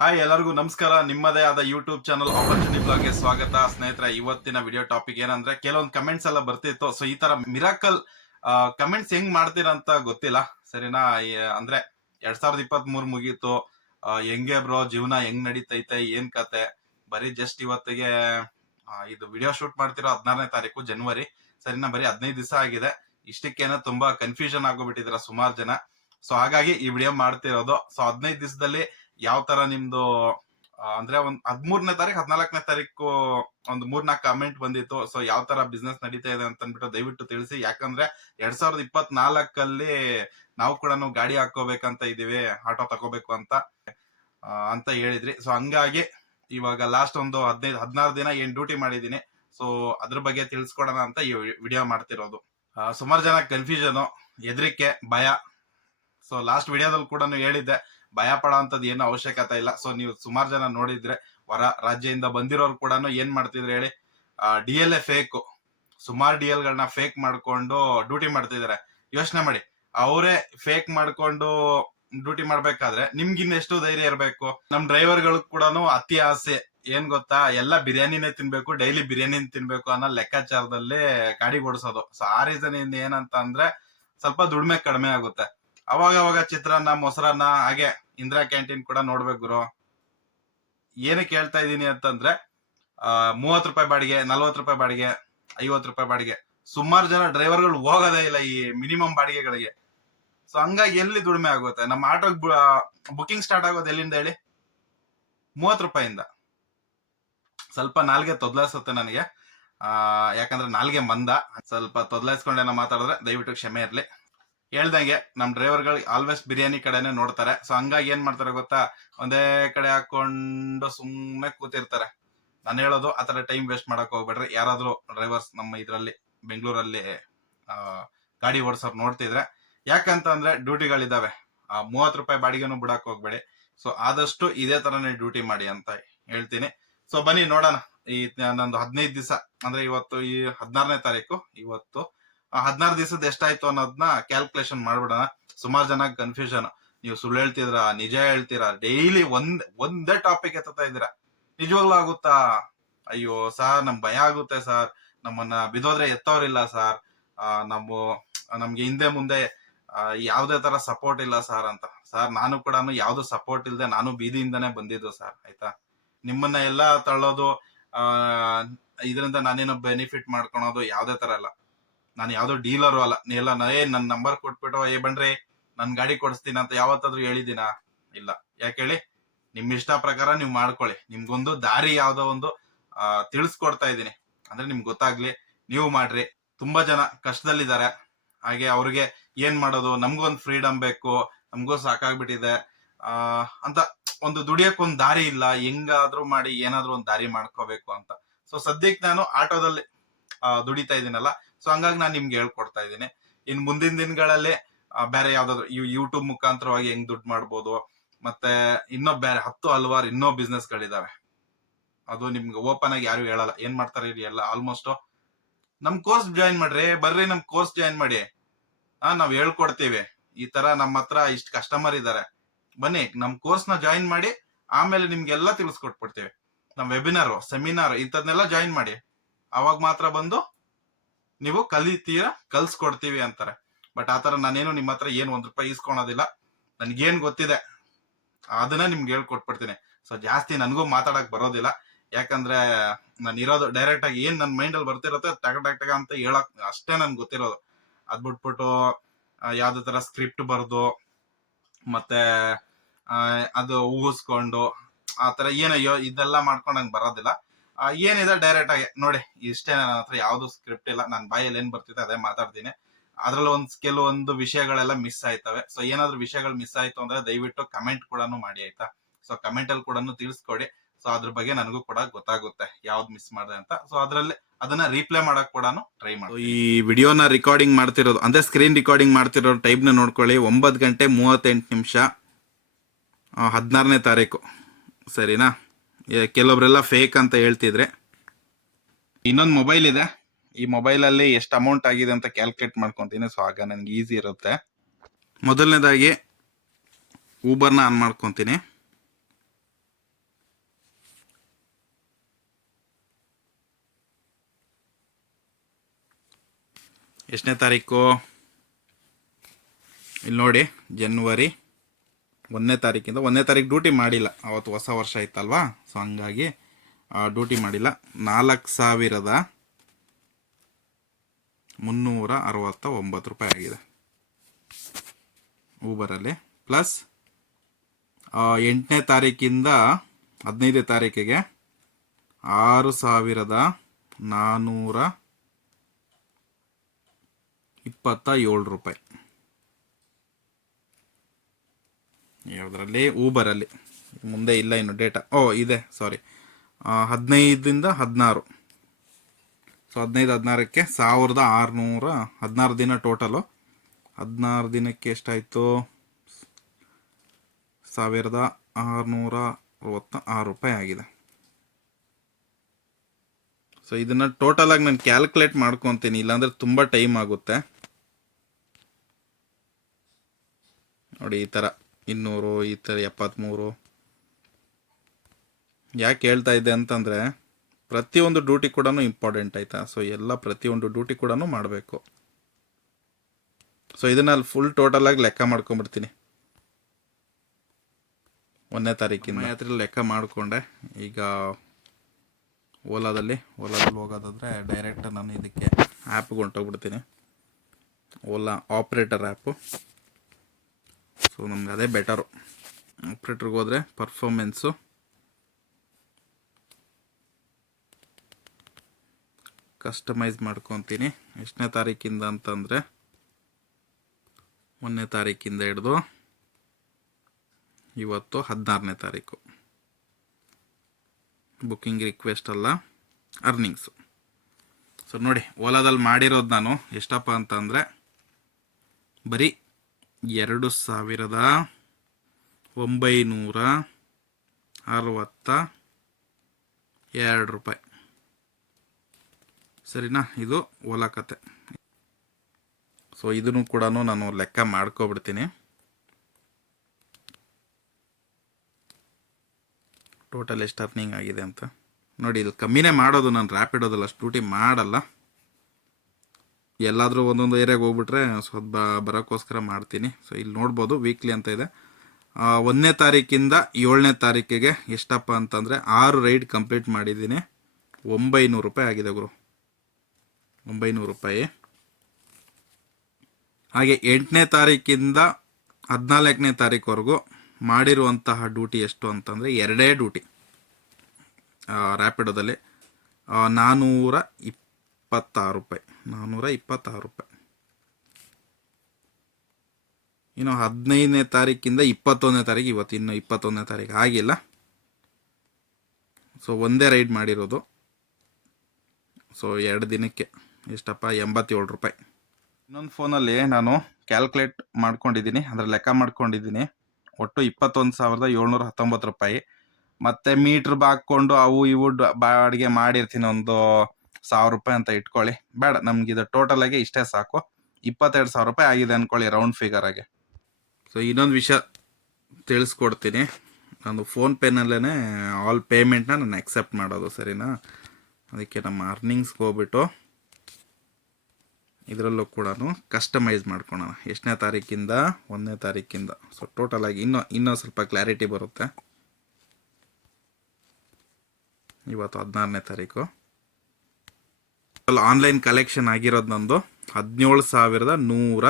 Hi ಎಲ್ಲರಿಗೂ ನಮಸ್ಕಾರ. ನಿಮ್ಮದೇ ಆದ ಯೂಟ್ಯೂಬ್ ಚಾನಲ್ ಆಪರ್ಚುನಿಟಿ ಬ್ಲಾಗ್ಗೆ ಸ್ವಾಗತ. ಸ್ನೇಹಿತರೆ, ಇವತ್ತಿನ ವಿಡಿಯೋ ಟಾಪಿಕ್ ಏನಂದ್ರೆ, ಕೆಲವೊಂದು ಕಮೆಂಟ್ಸ್ ಎಲ್ಲ ಬರ್ತಿತ್ತು. ಸೊ ಈ ತರ ಮಿರಾಕಲ್ ಕಮೆಂಟ್ಸ್ ಹೆಂಗ್ ಮಾಡ್ತೀರಾ ಅಂತ ಗೊತ್ತಿಲ್ಲ. ಸರಿನಾ? ಅಂದ್ರೆ ಎರಡ್ ಸಾವಿರದ ಇಪ್ಪತ್ತ್ ಮೂರ್ ಮುಗೀತು ಹೆಂಗೆ ಬ್ರೋ ಜೀವನ ಹೆಂಗ್ ನಡೀತೈತೆ? ಏನ್ ಕತೆ? ಬರೀ ಜಸ್ಟ್ ಇವತ್ತಿಗೆ ಇದು ವಿಡಿಯೋ ಶೂಟ್ ಮಾಡ್ತಿರೋ ಹದಿನಾರನೇ ತಾರೀಕು ಜನವರಿ ಸರಿನಾ? ಬರೀ ಹದಿನೈದು ದಿವಸ ಆಗಿದೆ. ಇಷ್ಟಕ್ಕೇನೋ ತುಂಬಾ ಕನ್ಫ್ಯೂಷನ್ ಆಗೋಗ್ಬಿಟ್ಟಿದ್ರ ಸುಮಾರು ಜನ. ಸೊ ಹಾಗಾಗಿ ಈ ವಿಡಿಯೋ ಮಾಡ್ತಿರೋದು. ಸೊ ಹದಿನೈದು ದಿವಸದಲ್ಲಿ ಯಾವ ತರ ನಿಮ್ದು ಅಂದ್ರೆ ಒಂದ್ ಹದ್ಮೂರನೇ ತಾರೀಕು ಹದಿನಾಲ್ಕನೇ ತಾರೀಕು ಒಂದು ಮೂರ್ನಾಲ್ಕು ಕಮೆಂಟ್ ಬಂದಿತ್ತು. ಸೊ ಯಾವ ತರ ಬಿಸ್ನೆಸ್ ನಡೀತಾ ಇದೆ ಅಂತ ಅಂದ್ಬಿಟ್ಟು ದಯವಿಟ್ಟು ತಿಳಿಸಿ. ಯಾಕಂದ್ರೆ ಎರಡ್ ಸಾವಿರದ ಇಪ್ಪತ್ನಾಲ್ಕಲ್ಲಿ ನಾವು ಕೂಡ ಗಾಡಿ ಹಾಕೋಬೇಕಂತ ಇದೀವಿ ಆಟೋ ತಗೋಬೇಕು ಅಂತ ಅಂತ ಹೇಳಿದ್ರಿ. ಸೊ ಹಂಗಾಗಿ ಇವಾಗ ಲಾಸ್ಟ್ ಒಂದು ಹದಿನೈದು, ಹದಿನಾರು ದಿನ ಏನ್ ಡ್ಯೂಟಿ ಮಾಡಿದೀನಿ ಸೊ ಅದ್ರ ಬಗ್ಗೆ ತಿಳಿಸ್ಕೊಡೋಣ ಅಂತ ಈ ವಿಡಿಯೋ ಮಾಡ್ತಿರೋದು. ಸುಮಾರು ಜನ ಕನ್ಫ್ಯೂಷನ್ ಹೆದರಿಕೆ, ಭಯ. ಸೊ ಲಾಸ್ಟ್ ವಿಡಿಯೋದಲ್ಲಿ ಕೂಡ ಹೇಳಿದ್ದೆ. ಭಯ ಪಡೋಂಥದ್ದು ಏನು ಅವಶ್ಯಕತೆ ಇಲ್ಲ. ಸೊ ನೀವು ಸುಮಾರು ಜನ ನೋಡಿದ್ರೆ ಹೊರ ರಾಜ್ಯದಿಂದ ಬಂದಿರೋರು ಕೂಡ ಏನ್ ಮಾಡ್ತಿದ್ರೆ ಹೇಳಿ? ಡಿ ಎಲ್ ಎ ಫೇಕ್ ಸುಮಾರು ಡಿ ಎಲ್ ಗಳನ್ನ ಫೇಕ್ ಮಾಡ್ಕೊಂಡು ಡ್ಯೂಟಿ ಮಾಡ್ತಿದ್ದಾರೆ. ಯೋಚನೆ ಮಾಡಿ. ಅವರೇ ಫೇಕ್ ಮಾಡ್ಕೊಂಡು ಡ್ಯೂಟಿ ಮಾಡ್ಬೇಕಾದ್ರೆ ನಿಮ್ಗಿನ್ನ ಎಷ್ಟು ಧೈರ್ಯ ಇರಬೇಕು. ನಮ್ ಡ್ರೈವರ್ಗಳು ಕೂಡ ಅತಿ ಆಸೆ. ಏನ್ ಗೊತ್ತಾ? ಎಲ್ಲ ಬಿರಿಯಾನಿನೇ ತಿನ್ಬೇಕು, ಡೈಲಿ ಬಿರಿಯಾನಿ ತಿನ್ಬೇಕು ಅನ್ನೋ ಲೆಕ್ಕಾಚಾರದಲ್ಲಿ ಗಾಡಿ ಓಡಿಸೋದು. ಸೊ ಆ ರೀಸನ್ ಇಂದ ಏನಂತ ಅಂದ್ರೆ ಸ್ವಲ್ಪ ದುಡಿಮೆ ಕಡಿಮೆ ಆಗುತ್ತೆ. ಅವಾಗ ಅವಾಗ ಚಿತ್ರಾನ್ನ, ಮೊಸರನ್ನ ಹಾಗೆ ಇಂದಿರಾ ಕ್ಯಾಂಟೀನ್ ಕೂಡ ನೋಡ್ಬೇಕು ಗುರು. ಏನಕ್ಕೆ ಹೇಳ್ತಾ ಇದ್ದೀನಿ ಅಂತಂದ್ರೆ, ಆ ಮೂವತ್ ರೂಪಾಯಿ ಬಾಡಿಗೆ ನಲ್ವತ್ ರೂಪಾಯಿ ಬಾಡಿಗೆ ಐವತ್ ರೂಪಾಯಿ ಬಾಡಿಗೆ. ಸುಮಾರು ಜನ ಡ್ರೈವರ್ಗಳು ಹೋಗೋದೇ ಇಲ್ಲ ಈ ಮಿನಿಮಮ್ ಬಾಡಿಗೆಗಳಿಗೆ. ಸೊ ಹಂಗಾಗಿ ಎಲ್ಲಿ ದುಡಿಮೆ ಆಗುತ್ತೆ? ನಮ್ಮ ಆಟೋ ಬುಕಿಂಗ್ ಸ್ಟಾರ್ಟ್ ಆಗೋದು ಎಲ್ಲಿಂದ ಹೇಳಿ? ಮೂವತ್ತು ರೂಪಾಯಿಂದ. ಸ್ವಲ್ಪ ನಾಲ್ಗೆ ತೊದ್ಲಾಯಿಸುತ್ತೆ ನನಗೆ. ಯಾಕಂದ್ರೆ ನಾಲ್ಗೆ ಮಂದ. ಸ್ವಲ್ಪ ತೊದ್ಲಾಯಿಸ್ಕೊಂಡೇನ ಮಾತಾಡಿದ್ರೆ ದಯವಿಟ್ಟು ಕ್ಷಮೆ ಇರ್ಲಿ. ಹೇಳ್ದಂಗೆ ನಮ್ಮ ಡ್ರೈವರ್ಗಳು ಆಲ್ವೇಸ್ ಬಿರಿಯಾನಿ ಕಡೆನೆ ನೋಡ್ತಾರೆ. ಸೊ ಹಂಗಾಗಿ ಏನ್ ಮಾಡ್ತಾರೆ ಗೊತ್ತಾ? ಒಂದೇ ಕಡೆ ಹಾಕೊಂಡು ಸುಮ್ಮನೆ ಕೂತಿರ್ತಾರೆ. ನಾನು ಹೇಳೋದು ಆತರ ಟೈಮ್ ವೇಸ್ಟ್ ಮಾಡಕ್ ಹೋಗ್ಬೇಡ್ರಿ. ಯಾರಾದ್ರೂ ಡ್ರೈವರ್ಸ್ ನಮ್ಮ ಇದ್ರಲ್ಲಿ, ಬೆಂಗಳೂರಲ್ಲಿ ಗಾಡಿ ಓಡಿಸೋರು ನೋಡ್ತಿದ್ರೆ ಯಾಕಂತ ಅಂದ್ರೆ ಡ್ಯೂಟಿಗಳಿದಾವೆ. ಆ ಮೂವತ್ ರೂಪಾಯಿ ಬಾಡಿಗೆನೂ ಬಿಡಕ್ ಹೋಗ್ಬೇಡಿ. ಸೊ ಆದಷ್ಟು ಇದೇ ತರನೇ ಡ್ಯೂಟಿ ಮಾಡಿ ಅಂತ ಹೇಳ್ತೀನಿ. ಸೊ ಬನ್ನಿ ನೋಡೋಣ. ಈ ನಂದು ಹದಿನೈದು ದಿವಸ, ಅಂದ್ರೆ ಇವತ್ತು ಈ ಹದಿನಾರನೇ ತಾರೀಕು, ಇವತ್ತು ಹದಿನಾರು ದಿವಸದ ಎಷ್ಟಾಯ್ತು ಅನ್ನೋದನ್ನ ಕ್ಯಾಲ್ಕುಲೇಷನ್ ಮಾಡ್ಬಿಡೋಣ. ಸುಮಾರು ಜನ ಕನ್ಫ್ಯೂಷನ್ ನೀವು ಸುಳ್ಳು ಹೇಳ್ತಿದ್ರ ನಿಜ ಹೇಳ್ತೀರಾ ಡೈಲಿ ಒಂದ್, ಒಂದೇ ಟಾಪಿಕ್ ಎತ್ತತಾ ಇದ್ದೀರಾ? ನಿಜವಾಗ್ಲೂ ಆಗುತ್ತಾ? ಅಯ್ಯೋ ಸರ್ ನಮ್ ಭಯ ಆಗುತ್ತೆ ಸರ್ ನಮ್ಮನ್ನ ಬಿದೋದ್ರೆ ಎತ್ತೋರಿಲ್ಲ ಸರ್ ನಮ್ಮ, ನಮ್ಗೆ ಹಿಂದೆ ಮುಂದೆ ಯಾವ್ದೇ ತರ ಸಪೋರ್ಟ್ ಇಲ್ಲ ಸರ್ ಅಂತ. ಸರ್ ನಾನು ಕೂಡ ಯಾವ್ದು ಸಪೋರ್ಟ್ ಇಲ್ಲದೆ ನಾನು ಬೀದಿಯಿಂದಾನೇ ಬಂದಿದ್ದು ಸರ್ ಆಯ್ತಾ? ನಿಮ್ಮನ್ನ ಎಲ್ಲಾ ತಳ್ಳೋದು, ಆ, ಇದರಿಂದ ನಾನೇನೋ ಬೆನಿಫಿಟ್ ಮಾಡ್ಕೊಳೋದು ಯಾವ್ದೇ ತರ ಇಲ್ಲ ನಾನು ಯಾವ್ದೋ ಡೀಲರು ಅಲ್ಲ. ಎಲ್ಲ ಏ ನನ್ನ ನಂಬರ್ ಕೊಟ್ಬಿಟ್ಟು, ಏ, ಬನ್ರಿ ನನ್ನ ಗಾಡಿ ಕೊಡಿಸ್ತೀನಿ ಅಂತ ಯಾವತ್ತಾದ್ರೂ ಹೇಳಿದಿನ ಇಲ್ಲ. ಯಾಕೆ ಹೇಳಿ? ನಿಮ್ ಇಷ್ಟ ಪ್ರಕಾರ ನೀವು ಮಾಡ್ಕೊಳ್ಳಿ. ನಿಮ್ಗೊಂದು ದಾರಿ ಯಾವ್ದೋ ಒಂದು ತಿಳಿಸ್ಕೊಡ್ತಾ ಇದೀನಿ ಅಂದ್ರೆ ನಿಮ್ಗೆ ಗೊತ್ತಾಗ್ಲಿ, ನೀವು ಮಾಡ್ರಿ. ತುಂಬಾ ಜನ ಕಷ್ಟದಲ್ಲಿದ್ದಾರೆ. ಹಾಗೆ ಅವ್ರಿಗೆ ಏನ್ ಮಾಡೋದು? ನಮ್ಗೊಂದು ಫ್ರೀಡಮ್ ಬೇಕು. ನಮಗೂ ಸಾಕಾಗ್ಬಿಟ್ಟಿದೆ. ಅಂತ ಒಂದು ದುಡಿಯಕ್ ಒಂದ್ ದಾರಿ ಇಲ್ಲ. ಹೆಂಗಾದ್ರೂ ಮಾಡಿ ಏನಾದ್ರೂ ಒಂದು ದಾರಿ ಮಾಡ್ಕೋಬೇಕು ಅಂತ. ಸೊ ಸದ್ಯಕ್ಕೆ ನಾನು ಆಟೋದಲ್ಲಿ ದುಡಿತಾ ಇದೀನಲ್ಲ ಸೊ ಹಂಗಾಗಿ ನಾನು ನಿಮ್ಗೆ ಹೇಳ್ಕೊಡ್ತಾ ಇದ್ದೀನಿ. ಇನ್ ಮುಂದಿನ ದಿನಗಳಲ್ಲಿ ಬೇರೆ ಯಾವ್ದಾದ್ರು ಯೂಟ್ಯೂಬ್ ಮುಖಾಂತರವಾಗಿ ಹೆಂಗ್ ದುಡ್ಡು ಮಾಡ್ಬೋದು, ಮತ್ತೆ ಇನ್ನೂ ಬೇರೆ ಹತ್ತು ಹಲವಾರು ಇನ್ನೂ ಬಿಸ್ನೆಸ್ ಗಳಿದಾವೆ ಅದು ನಿಮ್ಗೆ ಓಪನ್ ಆಗಿ ಯಾರು ಹೇಳಲ್ಲ. ಏನ್ ಮಾಡ್ತಾರೆ ಇಲ್ಲಿ ಎಲ್ಲ? ಆಲ್ಮೋಸ್ಟ್ ನಮ್ ಕೋರ್ಸ್ ಜಾಯಿನ್ ಮಾಡ್ರಿ. ಬರ್ರಿ ನಮ್ ಕೋರ್ಸ್ ಜಾಯಿನ್ ಮಾಡಿ. ಆ, ನಾವ್ ಹೇಳ್ಕೊಡ್ತೀವಿ. ಈ ತರ ನಮ್ಮ ಹತ್ರ ಇಷ್ಟ ಕಸ್ಟಮರ್ ಇದಾರೆ. ಬನ್ನಿ, ನಮ್ ಕೋರ್ಸ್ನ ಜಾಯಿನ್ ಮಾಡಿ, ಆಮೇಲೆ ನಿಮ್ಗೆಲ್ಲ ತಿಳಿಸ್ಕೊಟ್ಬಿಡ್ತೀವಿ. ನಮ್ ವೆಬಿನಾರ್ ಸೆಮಿನಾರ್ ಇಂಥದ್ನೆಲ್ಲ ಜಾಯಿನ್ ಮಾಡಿ. ಅವಾಗ ಮಾತ್ರ ಬಂದು ನೀವು ಕಲಿತೀರಾ, ಕಲ್ಸ್ಕೊಡ್ತೀವಿ ಅಂತಾರೆ. ಬಟ್ ಆತರ ನಾನೇನು ನಿಮ್ಮ ಹತ್ರ ಏನು ಒಂದ್ ರೂಪಾಯಿ ಇಸ್ಕೊಳೋದಿಲ್ಲ ನನ್ಗೇನ್ ಗೊತ್ತಿದೆ, ಅದನ್ನ ನಿಮ್ಗೆ ಹೇಳ್ಕೊಟ್ಬಿಡ್ತೀನಿ. ಸೊ ಜಾಸ್ತಿ ನನಗೂ ಮಾತಾಡಕ್ ಬರೋದಿಲ್ಲ. ಯಾಕಂದ್ರೆ ನಾನು ಇರೋದು ಡೈರೆಕ್ಟ್ ಆಗಿ ಏನ್ ನನ್ನ ಮೈಂಡ್ ಅಲ್ಲಿ ಬರ್ತಿರತ್ತೆ ಟಗ ಟಗ ಟಗ ಅಂತ ಹೇಳಕ್ ಅಷ್ಟೇ ನನ್ಗೆ ಗೊತ್ತಿರೋದು. ಅದ್ ಬಿಟ್ಬಿಟ್ಟು ಯಾವ್ದೇ ತರ ಸ್ಕ್ರಿಪ್ಟ್ ಬರ್ದು, ಮತ್ತೆ ಅದು ಊಹಿಸ್ಕೊಂಡು, ಆ ತರ ಏನೋ ಇದೆಲ್ಲ ಮಾಡ್ಕೊಂಡು ನಂಗೆ ಬರೋದಿಲ್ಲ. ಏನಿದೆ ಡೈರೆಕ್ಟ್ ಆಗಿ ನೋಡಿ ಇಷ್ಟೇ ನನ್ನ ಹತ್ರ ಯಾವ್ದು ಸ್ಕ್ರಿಪ್ಟ್ ಇಲ್ಲ ನನ್ನ ಬಾಯಲ್ಲಿ ಏನ್ ಬರ್ತಿದೆ ಅದೇ ಮಾತಾಡ್ತೀನಿ. ಅದ್ರಲ್ಲಿ ಒಂದ್ ಕೆಲವೊಂದು ವಿಷಯಗಳೆಲ್ಲ ಮಿಸ್ ಆಯ್ತವೆ. ಸೊ ಏನಾದ್ರು ವಿಷಯಗಳು ಮಿಸ್ ಆಯ್ತು ಅಂದ್ರೆ ದಯವಿಟ್ಟು ಕಮೆಂಟ್ ಕೂಡ ಮಾಡಿ ಆಯ್ತಾ? ಸೊ ಕಮೆಂಟ್ ಅಲ್ಲಿ ಕೂಡ ತಿಳಿಸ್ಕೊಡಿ. ಸೊ ಅದ್ರ ಬಗ್ಗೆ ನನಗೂ ಕೂಡ ಗೊತ್ತಾಗುತ್ತೆ ಯಾವ್ದು ಮಿಸ್ ಮಾಡಿದೆ ಅಂತ. ಸೊ ಅದರಲ್ಲಿ ಅದನ್ನ ರೀಪ್ಲೇ ಮಾಡಕ್ ಕೂಡ ಟ್ರೈ ಮಾಡಿ ಈ ವಿಡಿಯೋನ ರೆಕಾರ್ಡಿಂಗ್ ಮಾಡ್ತಿರೋದು ಅಂದ್ರೆ ಸ್ಕ್ರೀನ್ ರೆಕಾರ್ಡಿಂಗ್ ಮಾಡ್ತಿರೋ ಟೈಪ್ನ ನೋಡ್ಕೊಳ್ಳಿ. ಒಂಬತ್ತು ಗಂಟೆ ಮೂವತ್ತೆಂಟು ನಿಮಿಷ ಹದಿನಾರನೇ ತಾರೀಕು. ಸರಿನಾ? ಕೆಲವೊಬ್ರೆಲ್ಲ ಫೇಕ್ ಅಂತ ಹೇಳ್ತಿದ್ರೆ. ಇನ್ನೊಂದು ಮೊಬೈಲ್ ಇದೆ. ಈ ಮೊಬೈಲಲ್ಲಿ ಎಷ್ಟು ಅಮೌಂಟ್ ಆಗಿದೆ ಅಂತ ಕ್ಯಾಲ್ಕುಲೇಟ್ ಮಾಡ್ಕೊತೀನಿ. ಸೊ ಆಗ ನನಗೆ ಈಸಿ ಇರುತ್ತೆ. ಮೊದಲನೇದಾಗಿ ಊಬರ್ನ ಆನ್ ಮಾಡ್ಕೊತೀನಿ. ಎಷ್ಟನೇ ತಾರೀಕು? ಇಲ್ಲಿ ನೋಡಿ ಜನ್ವರಿ ಒಂದನೇ ತಾರೀಕಿಂದ ಒಂದನೇ ತಾರೀಕು ಡ್ಯೂಟಿ ಮಾಡಿಲ್ಲ. ಅವತ್ತು ಹೊಸ ವರ್ಷ ಇತ್ತಲ್ವಾ? ಸೊ ಹಂಗಾಗಿ ಡ್ಯೂಟಿ ಮಾಡಿಲ್ಲ. ನಾಲ್ಕು ಸಾವಿರದ ಮುನ್ನೂರ ಅರವತ್ತ ಒಂಬತ್ತು ರೂಪಾಯಿ ಆಗಿದೆ. ಊಬರಲ್ಲಿ ಪ್ಲಸ್ ಎಂಟನೇ ತಾರೀಕಿಂದ ಹದಿನೈದನೇ ತಾರೀಕಿಗೆ ಆರು ಸಾವಿರದ ನಾನ್ನೂರ ಇಪ್ಪತ್ತ ಏಳು ರೂಪಾಯಿ. ಯಾವುದರಲ್ಲಿ? ಊಬರಲ್ಲಿ ಮುಂದೆ ಇಲ್ಲ ಇನ್ನು ಡೇಟಾ ಓ, ಇದೆ. ಸಾರಿ ಹದಿನೈದರಿಂದ ಹದಿನಾರು. ಸೊ ಹದಿನೈದು, ಹದಿನಾರಕ್ಕೆ ಸಾವಿರದ ಆರುನೂರ ಹದಿನಾರು ದಿನ ಟೋಟಲು ಹದಿನಾರು ದಿನಕ್ಕೆ ಎಷ್ಟಾಯಿತು? ಸಾವಿರದ ಆರುನೂರ ಅರವತ್ತ ಆರು ರೂಪಾಯಿ ಆಗಿದೆ. ಸೊ ಇದನ್ನು ಟೋಟಲಾಗಿ ನಾನು ಕ್ಯಾಲ್ಕುಲೇಟ್ ಮಾಡ್ಕೊತೀನಿ. ಇಲ್ಲಾಂದರೆ ತುಂಬ ಟೈಮ್ ಆಗುತ್ತೆ. ನೋಡಿ, ಈ ಥರ ಇನ್ನೂರು, ಈ ಥರ ಎಪ್ಪತ್ತ್ಮೂರು ಯಾಕೆ ಹೇಳ್ತಾ ಇದ್ದೆ ಅಂತಂದರೆ, ಪ್ರತಿಯೊಂದು ಡ್ಯೂಟಿ ಕೂಡ ಇಂಪಾರ್ಟೆಂಟ್ ಆಯಿತಾ? ಸೊ ಎಲ್ಲ ಪ್ರತಿಯೊಂದು ಡ್ಯೂಟಿ ಕೂಡ ಮಾಡಬೇಕು. ಸೊ ಇದನ್ನ ಅಲ್ಲಿ ಫುಲ್ ಟೋಟಲಾಗಿ ಲೆಕ್ಕ ಮಾಡ್ಕೊಂಬಿಡ್ತೀನಿ ಒಂದನೇ ತಾರೀಕಿನ ಯಾತ್ರೆ ಲೆಕ್ಕ ಮಾಡಿಕೊಂಡೆ. ಈಗ ಓಲಾದಲ್ಲಿ ಓಲಾದಲ್ಲಿ ಹೋಗೋದಾದರೆ ಡೈರೆಕ್ಟ್ ನಾನು ಇದಕ್ಕೆ ಆ್ಯಪ್ಗೆ ಹೊಂಟೋಗ್ಬಿಡ್ತೀನಿ ಓಲಾ ಆಪ್ರೇಟರ್ ಆ್ಯಪು ಸೊ ನಮ್ಗೆ ಅದೇ ಬೆಟರು ಆಪ್ರೇಟ್ರಿಗೆ ಹೋದರೆ ಪರ್ಫಾರ್ಮೆನ್ಸು ಕಸ್ಟಮೈಸ್ ಮಾಡ್ಕೊತೀನಿ. ಎಷ್ಟನೇ ತಾರೀಕಿಂದ ಅಂತಂದರೆ ಒಂದನೇ ತಾರೀಕಿಂದ ಹಿಡ್ದು ಇವತ್ತು ಹದಿನಾರನೇ ತಾರೀಕು. ಬುಕ್ಕಿಂಗ್ ರಿಕ್ವೆಸ್ಟ್ ಅಲ್ಲ ಅರ್ನಿಂಗ್ಸು ಸೊ ನೋಡಿ, ಓಲಾದಲ್ಲಿ ಮಾಡಿರೋದು ನಾನು ಎಷ್ಟಪ್ಪ ಅಂತಂದರೆ ಬರೀ ಎರಡು ಸಾವಿರದ ಒಂಬೈನೂರ ಅರವತ್ತ ಎರಡು ರೂಪಾಯಿ. ಸರಿನಾ? ಇದು ಓಲಾ ಕತೆ. ಸೊ ಇದನ್ನು ಕೂಡ ನಾನು ಲೆಕ್ಕ ಮಾಡ್ಕೊಬಿಡ್ತೀನಿ. ಟೋಟಲ್ ಎಷ್ಟು ಅರ್ನಿಂಗ್ ಆಗಿದೆ ಅಂತ. ನೋಡಿ ಇದು ಕಮ್ಮಿನೇ ಮಾಡೋದು, ನಾನು ರ್ಯಾಪಿಡೋದಲ್ಲ ಅಷ್ಟು ಡ್ಯೂಟಿ ಮಾಡಲ್ಲ. ಎಲ್ಲಾದರೂ ಒಂದೊಂದು ಏರಿಯಾಗೆ ಹೋಗ್ಬಿಟ್ರೆ ಸ್ವಲ್ಪ ಬ- ಬರೋಕ್ಕೋಸ್ಕರ ಮಾಡ್ತೀನಿ. ಸೊ ಇಲ್ಲಿ ನೋಡ್ಬೋದು ವೀಕ್ಲಿ ಅಂತ ಇದೆ. ಒಂದನೇ ತಾರೀಕಿಂದ ಏಳನೇ ತಾರೀಕಿಗೆ ಎಷ್ಟಪ್ಪ ಅಂತಂದರೆ ಆರು ರೈಡ್ ಕಂಪ್ಲೀಟ್ ಮಾಡಿದ್ದೀನಿ. ಒಂಬೈನೂರು ರೂಪಾಯಿ ಆಗಿದೆ ಗುರು. ಒಂಬೈನೂರು ರೂಪಾಯಿ. ಹಾಗೆ ಎಂಟನೇ ತಾರೀಕಿಂದ ಹದಿನಾಲ್ಕನೇ ತಾರೀಕುವರೆಗೂ ಮಾಡಿರುವಂತಹ ಡ್ಯೂಟಿ ಎಷ್ಟು ಅಂತಂದರೆ ಎರಡೇ ಡ್ಯೂಟಿ ರ್ಯಾಪಿಡೋದಲ್ಲಿ ನಾನ್ನೂರ ಇಪ್ಪತ್ತಾರು ರೂಪಾಯಿ. ನಾನ್ನೂರ ಇಪ್ಪತ್ತಾರು ರೂಪಾಯಿ. ಇನ್ನು ಹದಿನೈದನೇ ತಾರೀಕಿಂದ ಇಪ್ಪತ್ತೊಂದನೇ ತಾರೀಕು, ಇವತ್ತು ಇನ್ನು ಇಪ್ಪತ್ತೊಂದನೇ ತಾರೀಕು ಆಗಿಲ್ಲ. ಸೊ ಒಂದೇ ರೈಡ್ ಮಾಡಿರೋದು. ಸೊ ಎರಡು ದಿನಕ್ಕೆ ಎಷ್ಟಪ್ಪ, ಎಂಬತ್ತೇಳು ರೂಪಾಯಿ. ಇನ್ನೊಂದು ಫೋನಲ್ಲಿ ನಾನು ಕ್ಯಾಲ್ಕುಲೇಟ್ ಮಾಡ್ಕೊಂಡಿದ್ದೀನಿ, ಅಂದರೆ ಲೆಕ್ಕ ಮಾಡ್ಕೊಂಡಿದ್ದೀನಿ. ಒಟ್ಟು ಇಪ್ಪತ್ತೊಂದು ಸಾವಿರದ ಏಳ್ನೂರ ಹತ್ತೊಂಬತ್ತು ರೂಪಾಯಿ. ಮತ್ತು ಮೀಟ್ರ್ ಬಾಕೊಂಡು ಅವು ಇವು ಬಾಡಿಗೆ ಮಾಡಿರ್ತೀನಿ ಒಂದು ಸಾವಿರ ರೂಪಾಯಿ ಅಂತ ಇಟ್ಕೊಳ್ಳಿ. ಬೇಡ, ನಮ್ಗೆ ಇದು ಟೋಟಲ್ ಆಗಿ ಇಷ್ಟೇ ಸಾಕು. ಇಪ್ಪತ್ತೆರಡು ಸಾವಿರ ರೂಪಾಯಿ ಆಗಿದೆ ಅನ್ಕೊಳ್ಳಿ ರೌಂಡ್ ಫಿಗರ್ ಆಗಿ. ಸೊ ಇನ್ನೊಂದು ವಿಷಯ ತಿಳಿಸ್ಕೊಡ್ತೀನಿ. ನಾನು ಫೋನ್ ಪೇನಲ್ಲೇ ಆಲ್ ಪೇಮೆಂಟ್ನ ನಾನು ಅಕ್ಸೆಪ್ಟ್ ಮಾಡೋದು, ಸರಿನಾ? ಅದಕ್ಕೆ ನಮ್ಮ ಅರ್ನಿಂಗ್ಸ್ಗೆ ಹೋಗ್ಬಿಟ್ಟು ಇದರಲ್ಲೂ ಕೂಡ ಕಸ್ಟಮೈಸ್ ಮಾಡ್ಕೊಳೋಣ. ಎಷ್ಟನೇ ತಾರೀಕಿಂದ, ಒಂದನೇ ತಾರೀಕಿಂದ. ಸೊ ಟೋಟಲ್ ಆಗಿ ಇನ್ನೂ ಇನ್ನೂ ಸ್ವಲ್ಪ ಕ್ಲಾರಿಟಿ ಬರುತ್ತೆ. ಇವತ್ತು ಹದಿನಾರನೇ ತಾರೀಕು. ಆನ್ಲೈನ್ ಕಲೆಕ್ಷನ್ ಆಗಿರೋದು ನಂದು ಹದಿನೇಳು ಸಾವಿರದ ನೂರ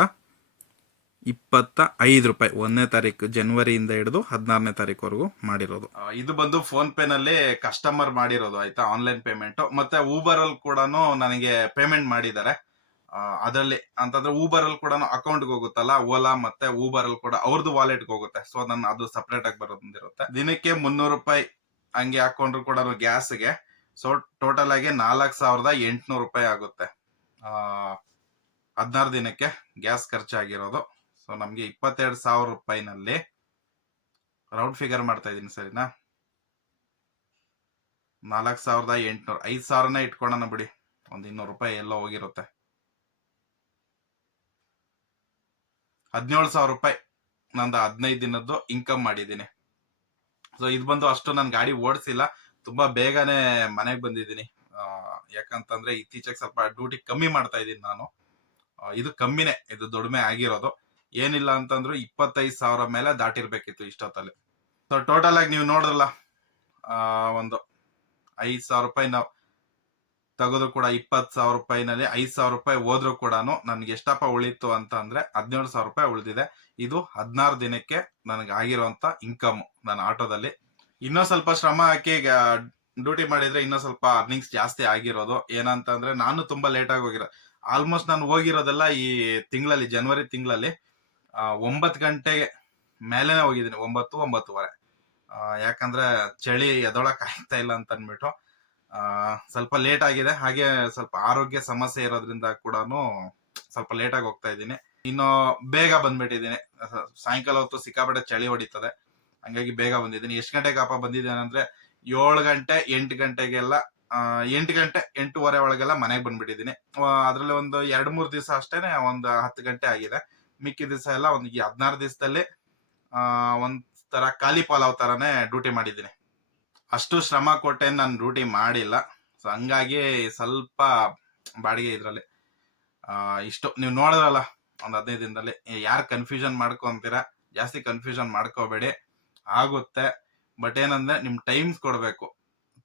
ಇಪ್ಪತ್ತ ಐದು ರೂಪಾಯಿ. ಒಂದನೇ ತಾರೀಕು ಜನವರಿಯಿಂದ ಹಿಡಿದು ಹದಿನಾರನೇ ತಾರೀಕುವರೆಗೂ ಮಾಡಿರೋದು. ಇದು ಬಂದು ಫೋನ್ ಪೇನಲ್ಲಿ ಕಸ್ಟಮರ್ ಮಾಡಿರೋದು, ಆಯ್ತಾ? ಆನ್ಲೈನ್ ಪೇಮೆಂಟ್ ಮತ್ತೆ ಊಬರ್ ಅಲ್ಲಿ ಕೂಡ ನನಗೆ ಪೇಮೆಂಟ್ ಮಾಡಿದ್ದಾರೆ. ಅದರಲ್ಲಿ ಅಂತಂದ್ರೆ ಊಬರ್ ಅಲ್ಲಿ ಕೂಡ ಅಕೌಂಟ್ಗೆ ಹೋಗುತ್ತಲ್ಲ ಓಲಾ ಮತ್ತೆ ಊಬರ್ ಅಲ್ಲಿ ಕೂಡ ಅವ್ರದ್ದು ವಾಲೆಟ್ಗೆ ಹೋಗುತ್ತೆ. ಸೊ ನನ್ನ ಅದು ಸಪ್ರೇಟ್ ಆಗಿ ಬರೋದಿರುತ್ತೆ ದಿನಕ್ಕೆ ಮುನ್ನೂರು ರೂಪಾಯಿ ಹಂಗೆ ಹಾಕೊಂಡ್ರು ಕೂಡ ಗ್ಯಾಸ್ಗೆ ಸೊ ಟೋಟಲ್ ಆಗಿ ನಾಲ್ಕು ಸಾವಿರದ ಎಂಟುನೂರು ರೂಪಾಯಿ ಆಗುತ್ತೆ. ಹದಿನಾರು ದಿನಕ್ಕೆ ಗ್ಯಾಸ್ ಖರ್ಚಾಗಿರೋದು. ಸೊ ನಮಗೆ ಇಪ್ಪತ್ತೆರಡು ಸಾವಿರ ರೂಪಾಯಿನಲ್ಲಿ ರೌಂಡ್ ಫಿಗರ್ ಮಾಡ್ತಾ ಇದ್ದೀನಿ ಸರಿನಾ? ನಾಲ್ಕು ಸಾವಿರದ ಎಂಟುನೂರು, ಐದು ಸಾವಿರನೇ ಇಟ್ಕೊಳ್ಳೋಣ ಬಿಡಿ. ಒಂದು ಇನ್ನೂರು ರೂಪಾಯಿ ಎಲ್ಲ ಹೋಗಿರುತ್ತೆ. ಹದಿನೇಳು ಸಾವಿರ ರೂಪಾಯಿ ನಂದು ಹದಿನೈದು ದಿನದ್ದು ಇನ್ಕಮ್ ಮಾಡಿದ್ದೀನಿ. ಸೊ ಇದು ಬಂದು ಅಷ್ಟು ನಾನು ಗಾಡಿ ಓಡಿಸಿಲ್ಲ. ತುಂಬಾ ಬೇಗನೆ ಮನೆಗೆ ಬಂದಿದ್ದೀನಿ. ಯಾಕಂತಂದ್ರೆ ಇತ್ತೀಚೆಗೆ ಸ್ವಲ್ಪ ಡ್ಯೂಟಿ ಕಮ್ಮಿ ಮಾಡ್ತಾ ಇದ್ದೀನಿ ನಾನು. ಇದು ಕಮ್ಮಿನೇ, ಇದು ದೊಡ್ಮೆ ಆಗಿರೋದು. ಏನಿಲ್ಲ ಅಂತಂದ್ರು ಇಪ್ಪತ್ತೈದು ಸಾವಿರ ಮೇಲೆ ದಾಟಿರ್ಬೇಕಿತ್ತು ಇಷ್ಟೊತ್ತಲ್ಲಿ. ಸೊ ಟೋಟಲ್ ಆಗಿ ನೀವು ನೋಡ್ರಲ್ಲ ಒಂದು ಐದ್ ಸಾವಿರ ರೂಪಾಯಿ ನಾವು ತೆಗೆದ್ರು ಕೂಡ ಇಪ್ಪತ್ತು ಸಾವಿರ ರೂಪಾಯಿನಲ್ಲಿ ಐದು ಸಾವಿರ ರೂಪಾಯಿ ಹೋದ್ರು ಕೂಡ ನನ್ಗೆ ಎಷ್ಟಪ್ಪ ಉಳಿತು ಅಂತ ಅಂದ್ರೆ ಹದಿನೇಳು ಸಾವಿರ ರೂಪಾಯಿ ಉಳಿದಿದೆ. ಇದು ಹದಿನಾರು ದಿನಕ್ಕೆ ನನಗೆ ಆಗಿರುವಂತ ಇನ್ಕಮ್ ನನ್ನ ಆಟೋದಲ್ಲಿ. ಇನ್ನೂ ಸ್ವಲ್ಪ ಶ್ರಮ ಹಾಕಿ ಡ್ಯೂಟಿ ಮಾಡಿದ್ರೆ ಇನ್ನೂ ಸ್ವಲ್ಪ ಅರ್ನಿಂಗ್ಸ್ ಜಾಸ್ತಿ ಆಗಿರೋದು. ಏನಂತಂದ್ರೆ ನಾನು ತುಂಬಾ ಲೇಟ್ ಆಗಿ ಹೋಗಿರೋ ಆಲ್ಮೋಸ್ಟ್ ನಾನು ಹೋಗಿರೋದೆಲ್ಲ ಈ ತಿಂಗಳಲ್ಲಿ ಜನವರಿ ತಿಂಗಳಲ್ಲಿ ಒಂಬತ್ತು ಗಂಟೆಗೆ ಮೇಲೆನೆ ಹೋಗಿದ್ದೀನಿ, ಒಂಬತ್ತು, ಒಂಬತ್ತುವರೆ. ಯಾಕಂದ್ರೆ ಚಳಿ ಎದೊಳಕ್ ಆಗ್ತಾ ಇಲ್ಲ ಅಂತ ಅನ್ಬಿಟ್ಟು ಸ್ವಲ್ಪ ಲೇಟ್ ಆಗಿದೆ. ಹಾಗೆ ಸ್ವಲ್ಪ ಆರೋಗ್ಯ ಸಮಸ್ಯೆ ಇರೋದ್ರಿಂದ ಕೂಡ ಸ್ವಲ್ಪ ಲೇಟ್ ಆಗಿ ಹೋಗ್ತಾ ಇದ್ದೀನಿ. ಇನ್ನು ಬೇಗ ಬಂದ್ಬಿಟ್ಟಿದ್ದೀನಿ. ಸಾಯಂಕಾಲ ಹೊತ್ತು ಸಿಕ್ಕಾಪಟ್ಟೆ ಚಳಿ ಹೊಡಿತದೆ. ಹಂಗಾಗಿ ಬೇಗ ಬಂದಿದ್ದೀನಿ. ಎಷ್ಟು ಗಂಟೆಗೆ ಅಪ್ಪ ಬಂದಿದ್ದೇನೆ ಅಂದ್ರೆ ಏಳು ಗಂಟೆ, ಎಂಟು ಗಂಟೆಗೆಲ್ಲ ಎಂಟು ಗಂಟೆ, ಎಂಟೂವರೆ ಒಳಗೆಲ್ಲ ಮನೆಗೆ ಬಂದ್ಬಿಟ್ಟಿದ್ದೀನಿ. ಅದರಲ್ಲಿ ಒಂದು ಎರಡು ಮೂರು ದಿವಸ ಅಷ್ಟೇ ಒಂದು ಹತ್ತು ಗಂಟೆ ಆಗಿದೆ. ಮಿಕ್ಕಿ ದಿವಸ ಎಲ್ಲ ಒಂದು ಹದಿನಾರು ದಿವಸದಲ್ಲಿ ಒಂಥರ ಖಾಲಿ ಪಾಲಾವ್ ಥರನೇ ಡ್ಯೂಟಿ ಮಾಡಿದ್ದೀನಿ. ಅಷ್ಟು ಶ್ರಮ ಕೊಟ್ಟೆ ನಾನು ಡ್ಯೂಟಿ ಮಾಡಿಲ್ಲ. ಸೊ ಹಂಗಾಗಿ ಸ್ವಲ್ಪ ಬಾಡಿಗೆ ಇದ್ರಲ್ಲಿ ಇಷ್ಟು. ನೀವು ನೋಡಿದ್ರಲ್ಲ, ಒಂದು ಹದಿನೈದು ದಿನದಲ್ಲಿ ಯಾರು ಕನ್ಫ್ಯೂಷನ್ ಮಾಡ್ಕೊಂತೀರಾ? ಜಾಸ್ತಿ ಕನ್ಫ್ಯೂಷನ್ ಮಾಡ್ಕೋಬೇಡಿ. ಆಗುತ್ತೆ. ಬಟ್ ಏನಂದ್ರೆ ನಿಮ್ ಟೈಮ್ಸ್ ಕೊಡ್ಬೇಕು.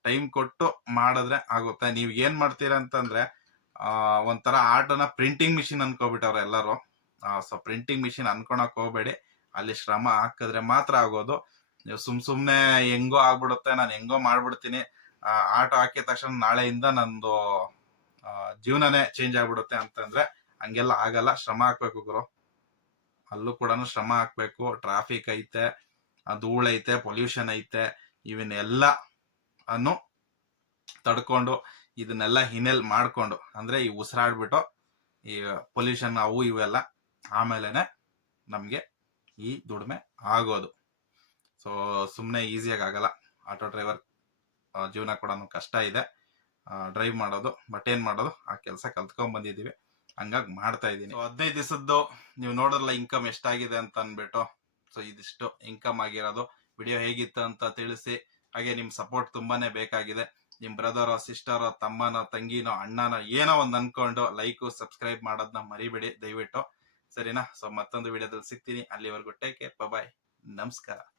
ಟೈಮ್ ಕೊಟ್ಟು ಮಾಡಿದ್ರೆ ಆಗುತ್ತೆ. ನೀವ್ ಏನ್ ಮಾಡ್ತೀರಾ ಅಂತಂದ್ರೆ ಆ, ಒಂಥರ ಆರ್ಟನ ಪ್ರಿಂಟಿಂಗ್ ಮಿಷಿನ್ ಅನ್ಕೋಬಿಟ್ಟವ್ರೆ ಎಲ್ಲರೂ. ಸೊ ಪ್ರಿಂಟಿಂಗ್ ಮಿಷಿನ್ ಅನ್ಕೊಳಕ್ ಹೋಗ್ಬೇಡಿ. ಅಲ್ಲಿ ಶ್ರಮ ಹಾಕಿದ್ರೆ ಮಾತ್ರ ಆಗೋದು. ನೀವು ಸುಮ್ ಸುಮ್ನೆ ಹೆಂಗೋ ಆಗ್ಬಿಡುತ್ತೆ ನಾನು ಹೆಂಗೋ ಮಾಡ್ಬಿಡ್ತೀನಿ. ಆಟೋ ಹಾಕಿದ ತಕ್ಷಣ ನಾಳೆಯಿಂದ ನಂದು ಜೀವನನೇ ಚೇಂಜ್ ಆಗ್ಬಿಡುತ್ತೆ ಅಂತಂದ್ರೆ ಹಂಗೆಲ್ಲ ಆಗಲ್ಲ. ಶ್ರಮ ಹಾಕ್ಬೇಕು ಗುರು. ಅಲ್ಲೂ ಕೂಡ ಶ್ರಮ ಹಾಕ್ಬೇಕು. ಟ್ರಾಫಿಕ್ ಐತೆ. ಆ, ಧೂಳ್ ಐತೆ ಪೊಲ್ಯೂಷನ್ ಐತೆ ಇವನ್ನೆಲ್ಲ ಅನ್ನು ತಡ್ಕೊಂಡು ಇದನ್ನೆಲ್ಲ ಹಿನ್ನೆಲ್ ಮಾಡಿಕೊಂಡು ಅಂದ್ರೆ ಈ ಉಸಿರಾಡ್ಬಿಟ್ಟು ಈ ಪೊಲ್ಯೂಷನ್ ಅವು ಇವೆಲ್ಲ ಆಮೇಲೆನೆ ನಮಗೆ ಈ ದುಡಿಮೆ ಆಗೋದು. ಸೊ ಸುಮ್ಮನೆ ಈಸಿಯಾಗಿ ಆಗಲ್ಲ. ಆಟೋ ಡ್ರೈವರ್ ಜೀವನ ಕೂಡ ಕಷ್ಟ ಇದೆ. ಡ್ರೈವ್ ಮಾಡೋದು ಬಟ್ ಏನು ಮಾಡೋದು? ಆ ಕೆಲಸ ಕಲ್ತ್ಕೊಂಡ್ ಬಂದಿದೀವಿ ಹಂಗಾಗಿ ಮಾಡ್ತಾ ಇದ್ದೀನಿ. ಹದಿನೈದು ದಿವಸದ್ದು ನೀವು ನೋಡೋಲ್ಲ ಇನ್ಕಮ್ ಎಷ್ಟಾಗಿದೆ ಅಂತ ಅನ್ಬಿಟ್ಟು ಸೊ ಇದಿಷ್ಟು ಇನ್ಕಮ್ ಆಗಿರೋದು. ವಿಡಿಯೋ ಹೇಗಿತ್ತು ಅಂತ ತಿಳಿಸಿ. ಹಾಗೆ ನಿಮ್ ಸಪೋರ್ಟ್ ತುಂಬಾನೇ ಬೇಕಾಗಿದೆ. ನಿಮ್ ಬ್ರದರ್ ಸಿಸ್ಟರ್ ತಮ್ಮನ, ತಂಗಿನೋ, ಅಣ್ಣನೋ ಏನೋ ಒಂದ್ ಅನ್ಕೊಂಡು ಲೈಕ್ ಸಬ್ಸ್ಕ್ರೈಬ್ ಮಾಡೋದನ್ನ ಮರಿಬೇಡಿ ದಯವಿಟ್ಟು. ಸರಿನಾ? ಸೊ ಮತ್ತೊಂದು ವಿಡಿಯೋದಲ್ಲಿ ಸಿಗ್ತೀನಿ. ಅಲ್ಲಿವರೆಗೂ ಟೇಕ್ ಕೇರ್ ಬಾಯ್ ನಮಸ್ಕಾರ.